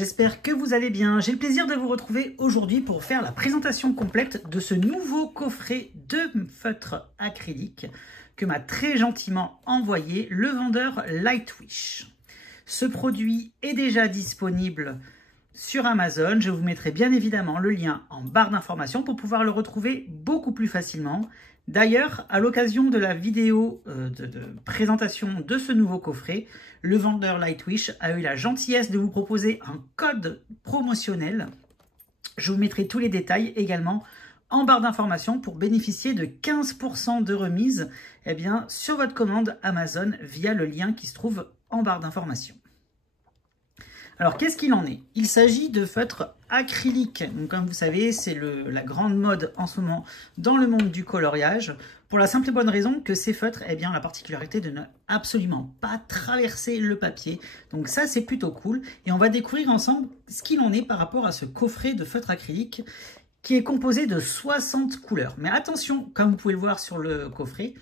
j'espère que vous allez bien. J'ai le plaisir de vous retrouver aujourd'hui pour faire la présentation complète de ce nouveau coffret de feutres acryliques que m'a très gentiment envoyé le vendeur Lightwish. Ce produit est déjà disponible sur Amazon. Je vous mettrai bien évidemment le lien en barre d'information pour pouvoir le retrouver beaucoup plus facilement. D'ailleurs, à l'occasion de la vidéo de présentation de ce nouveau coffret, le vendeur Lightwish a eu la gentillesse de vous proposer un code promotionnel. Je vous mettrai tous les détails également en barre d'information pour bénéficier de 15% de remise sur votre commande Amazon via le lien qui se trouve en barre d'information. Alors, qu'est-ce qu'il en est? Il s'agit de feutres acryliques. Donc, comme vous savez, c'est la grande mode en ce moment dans le monde du coloriage. Pour la simple et bonne raison que ces feutres, la particularité de ne absolument pas traverser le papier. Donc ça, c'est plutôt cool. Et on va découvrir ensemble ce qu'il en est par rapport à ce coffret de feutres acryliques qui est composé de 60 couleurs. Mais attention, comme vous pouvez le voir sur le coffret,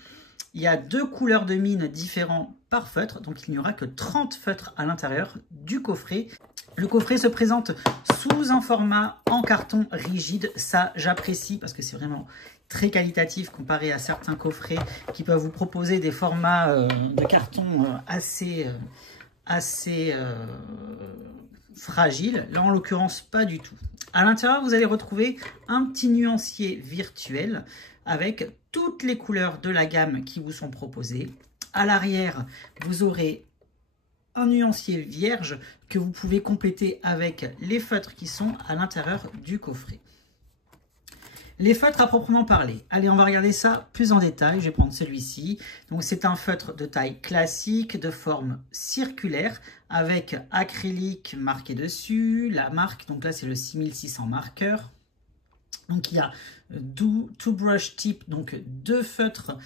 il y a 2 couleurs de mine différents par feutre, donc il n'y aura que 30 feutres à l'intérieur du coffret. Le coffret se présente sous un format en carton rigide. Ça, j'apprécie parce que c'est vraiment très qualitatif comparé à certains coffrets qui peuvent vous proposer des formats de carton assez fragiles. Là, en l'occurrence, pas du tout. À l'intérieur, vous allez retrouver un petit nuancier virtuel avec toutes les couleurs de la gamme qui vous sont proposées. À l'arrière, vous aurez un nuancier vierge que vous pouvez compléter avec les feutres qui sont à l'intérieur du coffret. Les feutres à proprement parler. Allez, on va regarder ça plus en détail. Je vais prendre celui-ci. Donc, c'est un feutre de taille classique, de forme circulaire, avec acrylique marqué dessus. La marque, donc là, c'est le 6600 marqueur. Donc, il y a two brush tip, donc 2 feutres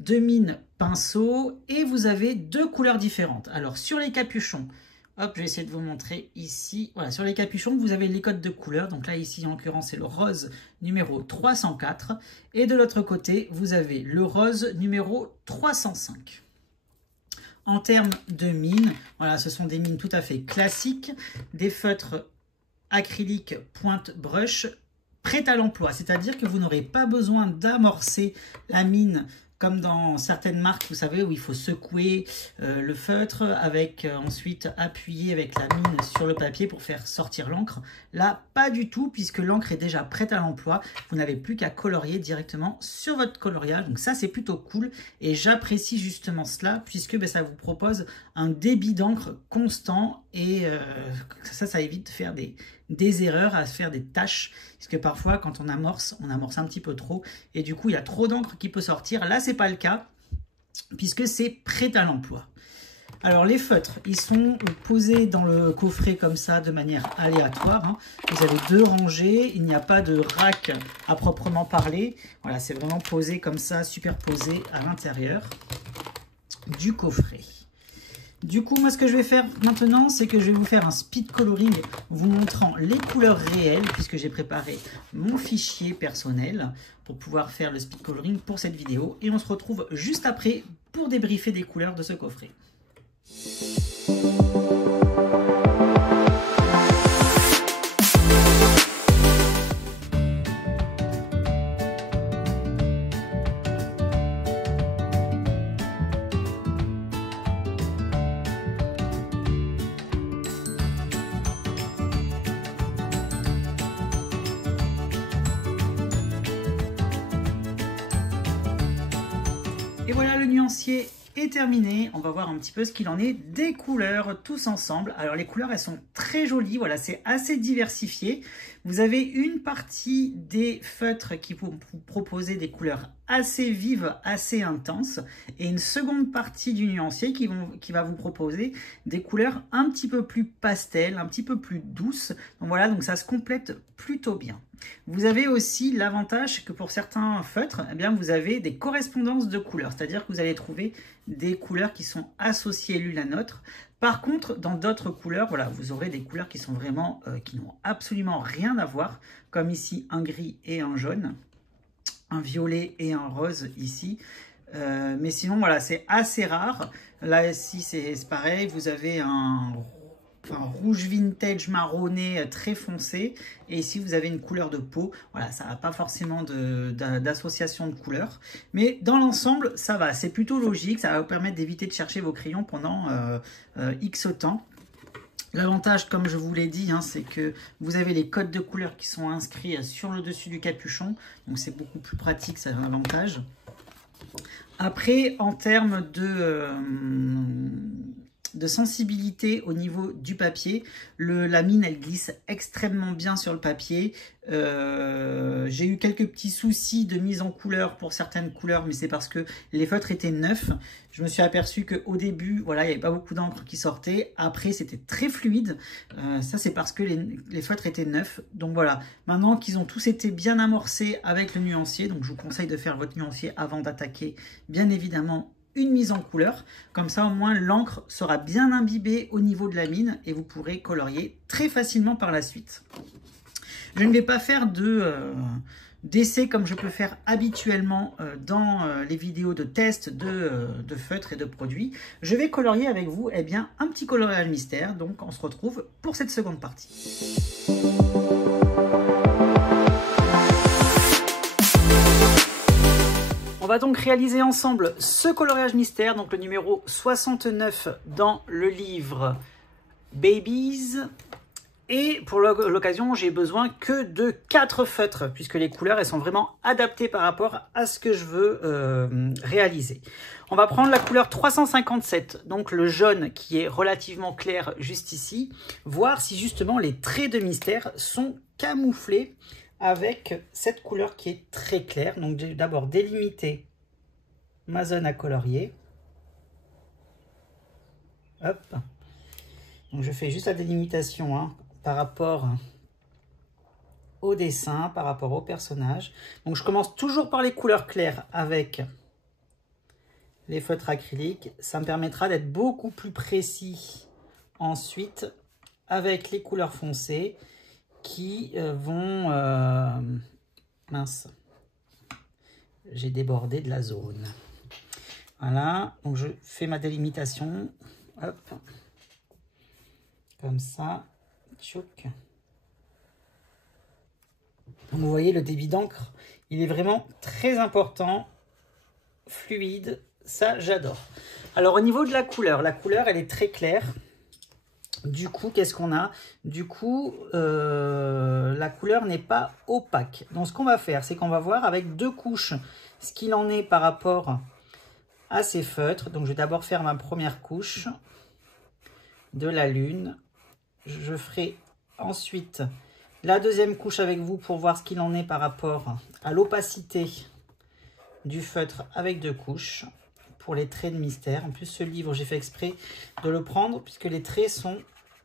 de mine pinceau. Et vous avez 2 couleurs différentes. Alors, sur les capuchons, hop, je vais essayer de vous montrer ici. Voilà, sur les capuchons, vous avez les codes de couleurs. Donc là, ici, en l'occurrence, c'est le rose numéro 304. Et de l'autre côté, vous avez le rose numéro 305. En termes de mine, voilà, ce sont des mines tout à fait classiques. Des feutres acryliques pointe brush prêts à l'emploi. C'est-à-dire que vous n'aurez pas besoin d'amorcer la mine comme dans certaines marques, vous savez, où il faut secouer le feutre, avec ensuite appuyer avec la mine sur le papier pour faire sortir l'encre. Là, pas du tout, puisque l'encre est déjà prête à l'emploi. Vous n'avez plus qu'à colorier directement sur votre coloriage. Donc ça, c'est plutôt cool. Et j'apprécie justement cela, puisque ça vous propose un débit d'encre constant. Et ça évite de faire des erreurs, à faire des tâches. Parce que parfois, quand on amorce un petit peu trop. Et du coup, il y a trop d'encre qui peut sortir. Là, c'est pas le cas, puisque c'est prêt à l'emploi. Alors, les feutres, ils sont posés dans le coffret comme ça, de manière aléatoire. Vous avez 2 rangées. Il n'y a pas de rack à proprement parler. Voilà, c'est vraiment posé comme ça, superposé à l'intérieur du coffret. Du coup, moi, ce que je vais faire maintenant, c'est que je vais vous faire un speed coloring vous montrant les couleurs réelles, puisque j'ai préparé mon fichier personnel pour pouvoir faire le speed coloring pour cette vidéo. Et on se retrouve juste après pour débriefer des couleurs de ce coffret. Et voilà, le nuancier est terminé. On va voir un petit peu ce qu'il en est des couleurs tous ensemble. Alors les couleurs, elles sont très jolies. Voilà, c'est assez diversifié. Vous avez une partie des feutres qui vont vous proposer des couleurs assez vives, assez intenses. Et une seconde partie du nuancier qui va vous proposer des couleurs un petit peu plus pastel, un petit peu plus douces. Donc voilà, donc ça se complète plutôt bien. Vous avez aussi l'avantage que pour certains feutres, vous avez des correspondances de couleurs. C'est-à-dire que vous allez trouver des couleurs qui sont associées l'une à l'autre. Par contre, dans d'autres couleurs, voilà, vous aurez des couleurs qui sont vraiment, qui n'ont absolument rien à voir, comme ici un gris et un jaune, un violet et un rose ici. Mais sinon, voilà, c'est assez rare. Là, ici, c'est pareil, vous avez un enfin, rouge vintage marronné très foncé. Et ici, vous avez une couleur de peau. Voilà, ça n'a pas forcément d'association de couleurs. Mais dans l'ensemble, ça va. C'est plutôt logique. Ça va vous permettre d'éviter de chercher vos crayons pendant X temps. L'avantage, comme je vous l'ai dit, hein, c'est que vous avez les codes de couleurs qui sont inscrits sur le dessus du capuchon. Donc, c'est beaucoup plus pratique, c'est un avantage. Après, en termes de sensibilité au niveau du papier, la mine, elle glisse extrêmement bien sur le papier. J'ai eu quelques petits soucis de mise en couleur pour certaines couleurs, mais c'est parce que les feutres étaient neufs. Je me suis aperçu qu'au début, voilà, il n'y avait pas beaucoup d'encre qui sortait. Après, c'était très fluide. Ça, c'est parce que les feutres étaient neufs. Donc voilà, maintenant qu'ils ont tous été bien amorcés avec le nuancier, donc je vous conseille de faire votre nuancier avant d'attaquer, bien évidemment, une mise en couleur. Comme ça, au moins, l'encre sera bien imbibée au niveau de la mine et vous pourrez colorier très facilement par la suite. Je ne vais pas faire d'essai comme je peux faire habituellement dans les vidéos de test de feutres et de produits. Je vais colorier avec vous un petit coloriage mystère. Donc, on se retrouve pour cette seconde partie. On va donc réaliser ensemble ce coloriage mystère, donc le numéro 69 dans le livre Babies. Et pour l'occasion, j'ai besoin que de 4 feutres, puisque les couleurs, elles sont vraiment adaptées par rapport à ce que je veux réaliser. On va prendre la couleur 357, donc le jaune qui est relativement clair juste ici, voir si justement les traits de mystère sont camouflés avec cette couleur qui est très claire. Donc d'abord délimiter ma zone à colorier. Hop. Donc je fais juste la délimitation hein, par rapport au dessin, par rapport au personnage. Donc je commence toujours par les couleurs claires avec les feutres acryliques. Ça me permettra d'être beaucoup plus précis ensuite avec les couleurs foncées qui vont... mince, j'ai débordé de la zone. Voilà, donc je fais ma délimitation. Hop. Comme ça. Tchouk. Donc vous voyez, le débit d'encre, il est vraiment très important. Fluide, ça j'adore. Alors au niveau de la couleur elle est très claire. Du coup, qu'est-ce qu'on a? Du coup, la couleur n'est pas opaque. Donc, ce qu'on va faire, c'est qu'on va voir avec 2 couches ce qu'il en est par rapport à ces feutres. Donc, je vais d'abord faire ma première couche de la lune. Je ferai ensuite la deuxième couche avec vous pour voir ce qu'il en est par rapport à l'opacité du feutre avec 2 couches. Pour les traits de mystère. En plus, ce livre, j'ai fait exprès de le prendre puisque les traits sont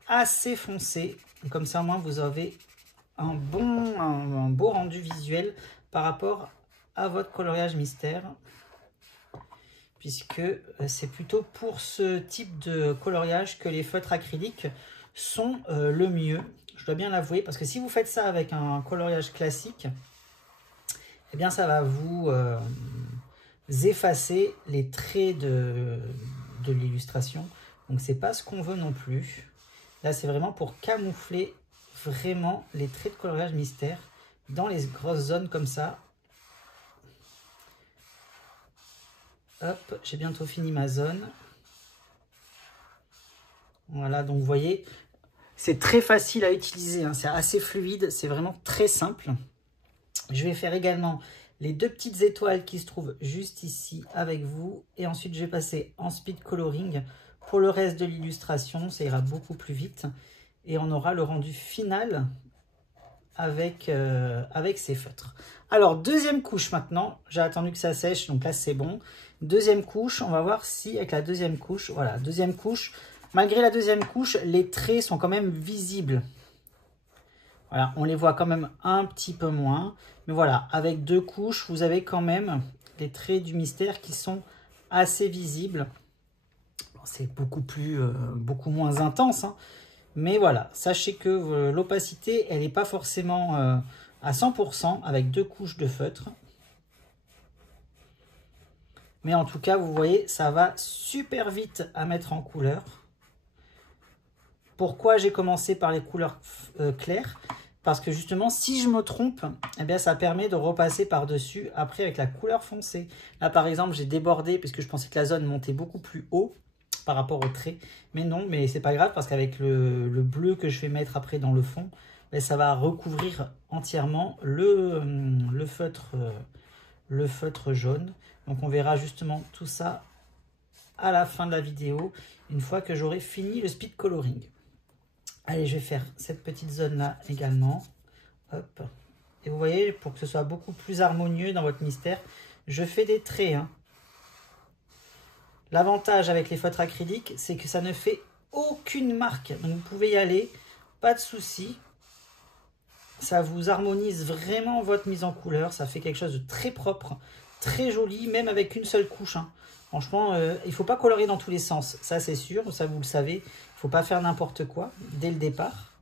assez foncés. Comme ça, au moins, vous avez un beau rendu visuel par rapport à votre coloriage mystère. Puisque c'est plutôt pour ce type de coloriage que les feutres acryliques sont le mieux. Je dois bien l'avouer parce que si vous faites ça avec un coloriage classique, eh bien, ça va vous... effacer les traits de l'illustration. Donc c'est pas ce qu'on veut non plus. Là c'est vraiment pour camoufler vraiment les traits de coloriage mystère dans les grosses zones comme ça. Hop, j'ai bientôt fini ma zone. Voilà, donc vous voyez, c'est très facile à utiliser, hein, c'est assez fluide, c'est vraiment très simple. Je vais faire également les 2 petites étoiles qui se trouvent juste ici avec vous. Et ensuite, je vais passer en speed coloring. Pour le reste de l'illustration, ça ira beaucoup plus vite. Et on aura le rendu final avec ces feutres. Alors, deuxième couche maintenant. J'ai attendu que ça sèche, donc là, c'est bon. Deuxième couche, on va voir si avec la deuxième couche, voilà, deuxième couche. Malgré la deuxième couche, les traits sont quand même visibles. Voilà, on les voit quand même un petit peu moins. Mais voilà, avec 2 couches, vous avez quand même les traits du mystère qui sont assez visibles. Bon, c'est beaucoup moins intense. Hein. Mais voilà, sachez que l'opacité, elle n'est pas forcément à 100% avec 2 couches de feutre. Mais en tout cas, vous voyez, ça va super vite à mettre en couleur. Pourquoi j'ai commencé par les couleurs claires? Parce que justement, si je me trompe, eh bien, ça permet de repasser par-dessus après avec la couleur foncée. Là, par exemple, j'ai débordé puisque je pensais que la zone montait beaucoup plus haut par rapport au trait. Mais non, mais c'est pas grave parce qu'avec le bleu que je vais mettre après dans le fond, ben, ça va recouvrir entièrement le feutre jaune. Donc, on verra justement tout ça à la fin de la vidéo, une fois que j'aurai fini le speed coloring. Allez, je vais faire cette petite zone-là également. Hop. Et vous voyez, pour que ce soit beaucoup plus harmonieux dans votre mystère, je fais des traits. Hein. L'avantage avec les feutres acryliques, c'est que ça ne fait aucune marque. Donc, vous pouvez y aller, pas de souci. Ça vous harmonise vraiment votre mise en couleur. Ça fait quelque chose de très propre, très joli, même avec une seule couche. Hein. Franchement, il ne faut pas colorer dans tous les sens. Ça, c'est sûr. Ça, vous le savez. Il ne faut pas faire n'importe quoi dès le départ.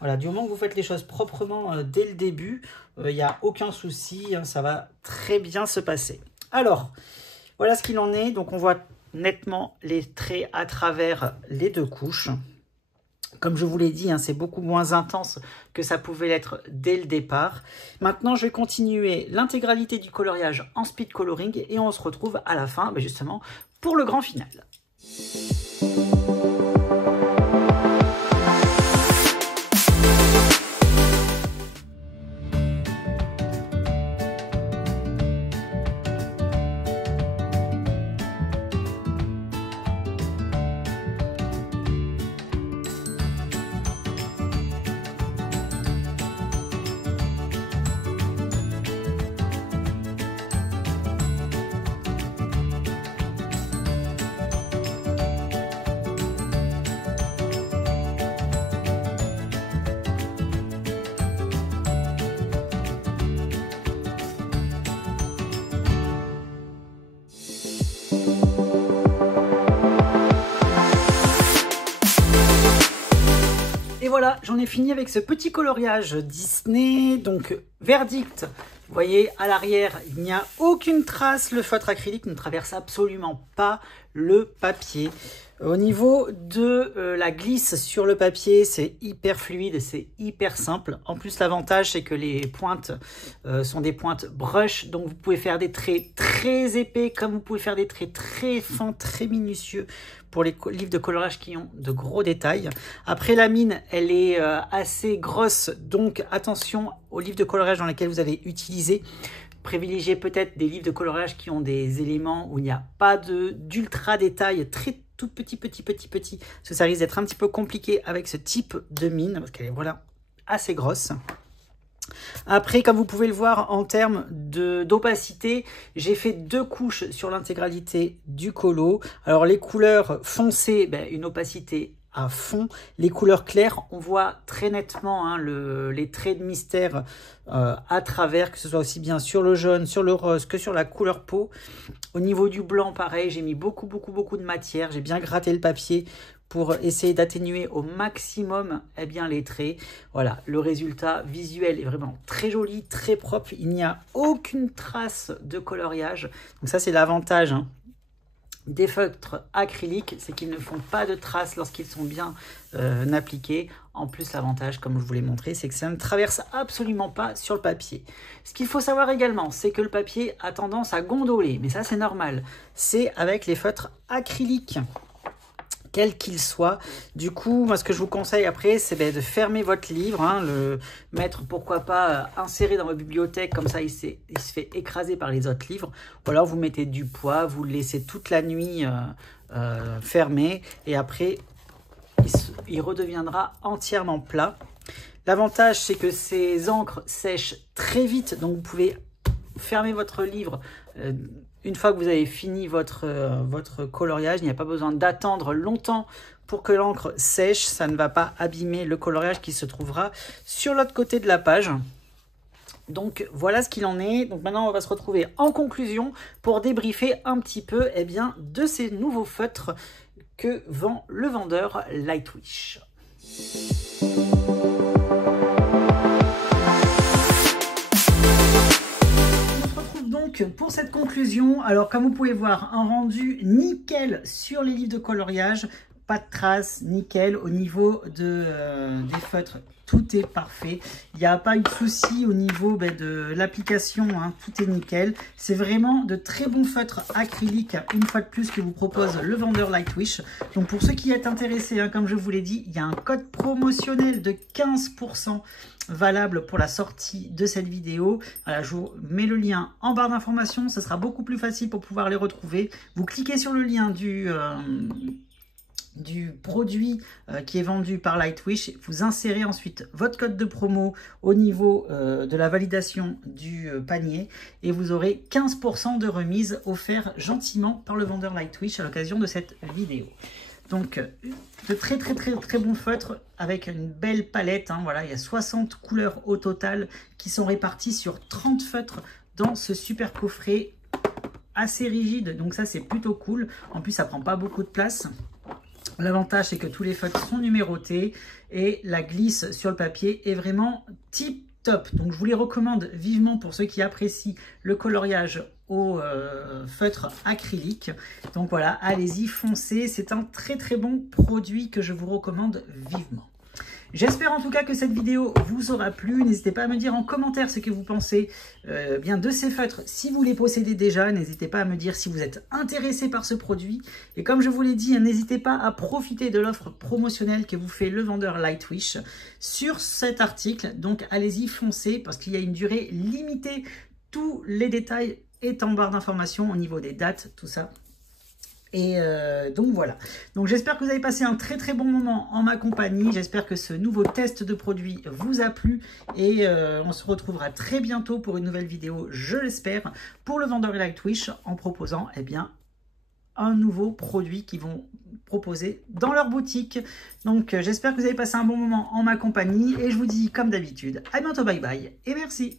Voilà, du moment que vous faites les choses proprement dès le début, il n'y a aucun souci. Hein, ça va très bien se passer. Alors, voilà ce qu'il en est. Donc, on voit nettement les traits à travers les deux couches. Comme je vous l'ai dit, hein, c'est beaucoup moins intense que ça pouvait l'être dès le départ. Maintenant, je vais continuer l'intégralité du coloriage en speed coloring et on se retrouve à la fin, justement, pour le grand final. Et voilà, j'en ai fini avec ce petit coloriage Disney. Donc, verdict, vous voyez, à l'arrière, il n'y a aucune trace. Le feutre acrylique ne traverse absolument pas le papier. Au niveau de la glisse sur le papier, c'est hyper fluide, c'est hyper simple. En plus, l'avantage, c'est que les pointes sont des pointes brush. Donc, vous pouvez faire des traits très épais, comme vous pouvez faire des traits très fins, très minutieux pour les livres de coloriage qui ont de gros détails. Après, la mine, elle est assez grosse. Donc, attention aux livres de coloriage dans lesquels vous allez utiliser. Privilégiez peut-être des livres de coloriage qui ont des éléments où il n'y a pas d'ultra détail, très tout petit, parce que ça risque d'être un petit peu compliqué avec ce type de mine, parce qu'elle est voilà, assez grosse. Après, comme vous pouvez le voir en termes d'opacité, j'ai fait 2 couches sur l'intégralité du colo. Alors les couleurs foncées, une opacité à fond. Les couleurs claires, on voit très nettement hein, les traits de mystère à travers, que ce soit aussi bien sur le jaune, sur le rose que sur la couleur peau. Au niveau du blanc, pareil, j'ai mis beaucoup de matière. J'ai bien gratté le papier pour essayer d'atténuer au maximum les traits. Voilà, le résultat visuel est vraiment très joli, très propre. Il n'y a aucune trace de coloriage. Donc ça, c'est l'avantage hein, des feutres acryliques, c'est qu'ils ne font pas de traces lorsqu'ils sont bien appliqués. En plus, l'avantage, comme je vous l'ai montré, c'est que ça ne traverse absolument pas sur le papier. Ce qu'il faut savoir également, c'est que le papier a tendance à gondoler, mais ça c'est normal. C'est avec les feutres acryliques, quel qu'il soit. Du coup, moi, ce que je vous conseille après, c'est de fermer votre livre, hein, le mettre, pourquoi pas, inséré dans votre bibliothèque, comme ça, il se fait écraser par les autres livres. Ou alors, vous mettez du poids, vous le laissez toute la nuit fermé, et après, il redeviendra entièrement plat. L'avantage, c'est que ces encres sèchent très vite, donc vous pouvez fermer votre livre une fois que vous avez fini votre coloriage. Il n'y a pas besoin d'attendre longtemps pour que l'encre sèche. Ça ne va pas abîmer le coloriage qui se trouvera sur l'autre côté de la page. Donc voilà ce qu'il en est. Donc maintenant on va se retrouver en conclusion pour débriefer un petit peu de ces nouveaux feutres que vend le vendeur Lightwish. Donc pour cette conclusion, alors comme vous pouvez voir, un rendu nickel sur les livres de coloriage. pas de traces, nickel. Au niveau des feutres, tout est parfait. Il n'y a pas eu de souci au niveau de l'application, hein, tout est nickel. C'est vraiment de très bons feutres acryliques, une fois de plus, que vous propose le vendeur Lightwish. Donc pour ceux qui êtes intéressés, hein, comme je vous l'ai dit, il y a un code promotionnel de 15% valable pour la sortie de cette vidéo. Voilà, je vous mets le lien en barre d'informations, ce sera beaucoup plus facile pour pouvoir les retrouver. Vous cliquez sur le lien du produit qui est vendu par Lightwish, vous insérez ensuite votre code de promo au niveau de la validation du panier et vous aurez 15% de remise offert gentiment par le vendeur Lightwish à l'occasion de cette vidéo. Donc de très bons feutres avec une belle palette, hein, voilà, il y a 60 couleurs au total qui sont réparties sur 30 feutres dans ce super coffret assez rigide, donc ça c'est plutôt cool. En plus ça prend pas beaucoup de place. L'avantage, c'est que tous les feutres sont numérotés et la glisse sur le papier est vraiment tip top. Donc, je vous les recommande vivement pour ceux qui apprécient le coloriage au feutre acrylique. Donc voilà, allez-y, foncez. C'est un très bon produit que je vous recommande vivement. J'espère en tout cas que cette vidéo vous aura plu. N'hésitez pas à me dire en commentaire ce que vous pensez bien de ces feutres. Si vous les possédez déjà, n'hésitez pas à me dire si vous êtes intéressé par ce produit. Et comme je vous l'ai dit, n'hésitez pas à profiter de l'offre promotionnelle que vous fait le vendeur Lightwish sur cet article. Donc allez-y, foncez parce qu'il y a une durée limitée. Tous les détails est en barre d'informations au niveau des dates, tout ça. Et donc voilà, donc j'espère que vous avez passé un très bon moment en ma compagnie. J'espère que ce nouveau test de produit vous a plu et on se retrouvera très bientôt pour une nouvelle vidéo, je l'espère, pour le vendeur Lightwish en proposant bien un nouveau produit qu'ils vont proposer dans leur boutique. Donc j'espère que vous avez passé un bon moment en ma compagnie et je vous dis comme d'habitude à bientôt, bye bye et merci.